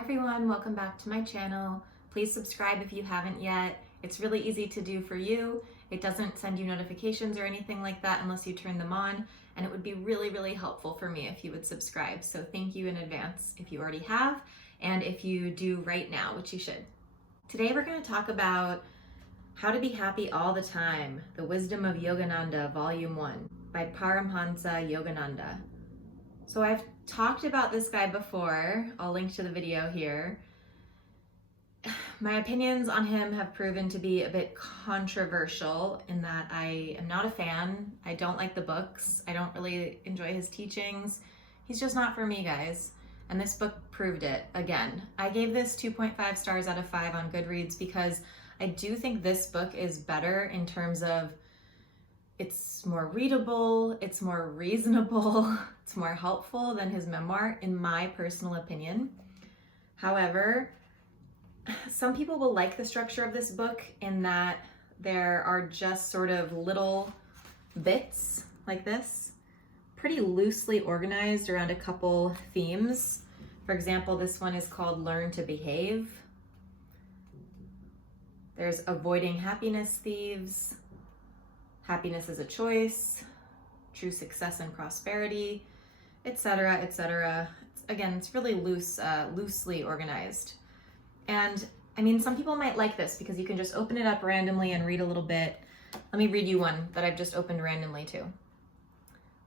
everyone, welcome back to my channel. Please subscribe if you haven't yet. It's really easy to do for you. It doesn't send you notifications or anything like that unless you turn them on, and it would be really helpful for me if you would subscribe. So thank you in advance if you already have, and if you do right now, which you should. Today we're going to talk about How to Be Happy All the Time, The Wisdom of Yogananda, Volume 1 by Paramhansa Yogananda. So I've talked about this guy before. I'll link to the video here. My opinions on him have proven to be a bit controversial in that I am not a fan. I don't like the books. I don't really enjoy his teachings. He's just not for me, guys. And this book proved it again. I gave this 2.5 stars out of 5 on Goodreads because I do think this book is better in terms of it's more readable, it's more reasonable, it's more helpful than his memoir, in my personal opinion. However, some people will like the structure of this book in that there are just sort of little bits like this, pretty loosely organized around a couple themes. For example, this one is called Learn to Behave. There's Avoiding Happiness Thieves, Happiness is a Choice, True Success and Prosperity, etc., etc. Again, it's really loosely organized. And I mean, some people might like this because you can just open it up randomly and read a little bit. Let me read you one that I've just opened randomly too.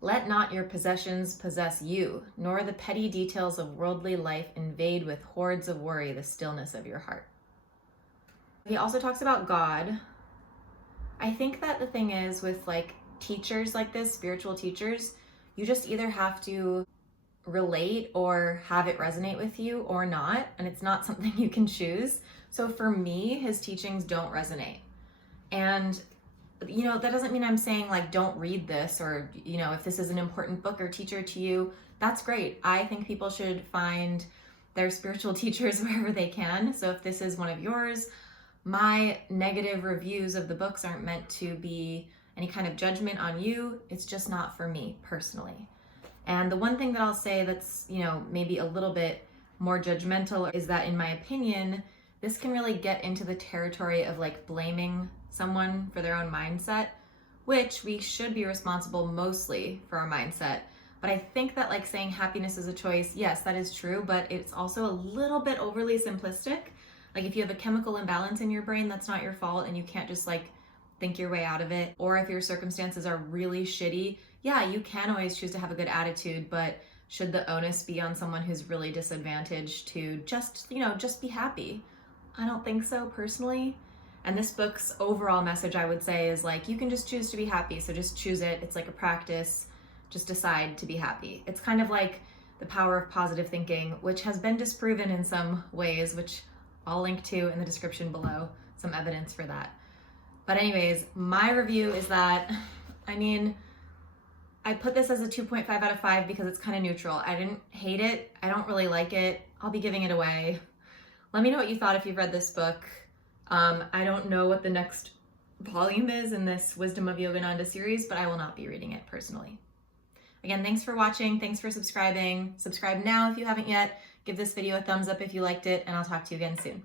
Let not your possessions possess you, nor the petty details of worldly life invade with hordes of worry the stillness of your heart. He also talks about God. I think that the thing is with like teachers like this, spiritual teachers, you just either have to relate or have it resonate with you or not, and it's not something you can choose. So for me, his teachings don't resonate. And you know, that doesn't mean I'm saying like don't read this, or you know, if this is an important book or teacher to you, that's great. I think people should find their spiritual teachers wherever they can. So if this is one of yours, my negative reviews of the books aren't meant to be any kind of judgment on you. It's just not for me personally. And the one thing that I'll say that's, you know, maybe a little bit more judgmental is that in my opinion, this can really get into the territory of like blaming someone for their own mindset, which we should be responsible mostly for our mindset. But I think that like saying happiness is a choice, yes, that is true, but it's also a little bit overly simplistic. Like if you have a chemical imbalance in your brain, that's not your fault and you can't just like think your way out of it. Or if your circumstances are really shitty, yeah, you can always choose to have a good attitude, but should the onus be on someone who's really disadvantaged to just, you know, just be happy? I don't think so personally. And this book's overall message, I would say, is like, you can just choose to be happy. So just choose it. It's like a practice. Just decide to be happy. It's kind of like the power of positive thinking, which has been disproven in some ways, which I'll link to in the description below, some evidence for that. But anyways, my review is that, I mean, I put this as a 2.5 out of 5 because it's kind of neutral. I didn't hate it. I don't really like it. I'll be giving it away. Let me know what you thought if you've read this book. I don't know what the next volume is in this Wisdom of Yogananda series, but I will not be reading it personally. Again, thanks for watching. Thanks for subscribing. Subscribe now if you haven't yet. Give this video a thumbs up if you liked it, and I'll talk to you again soon.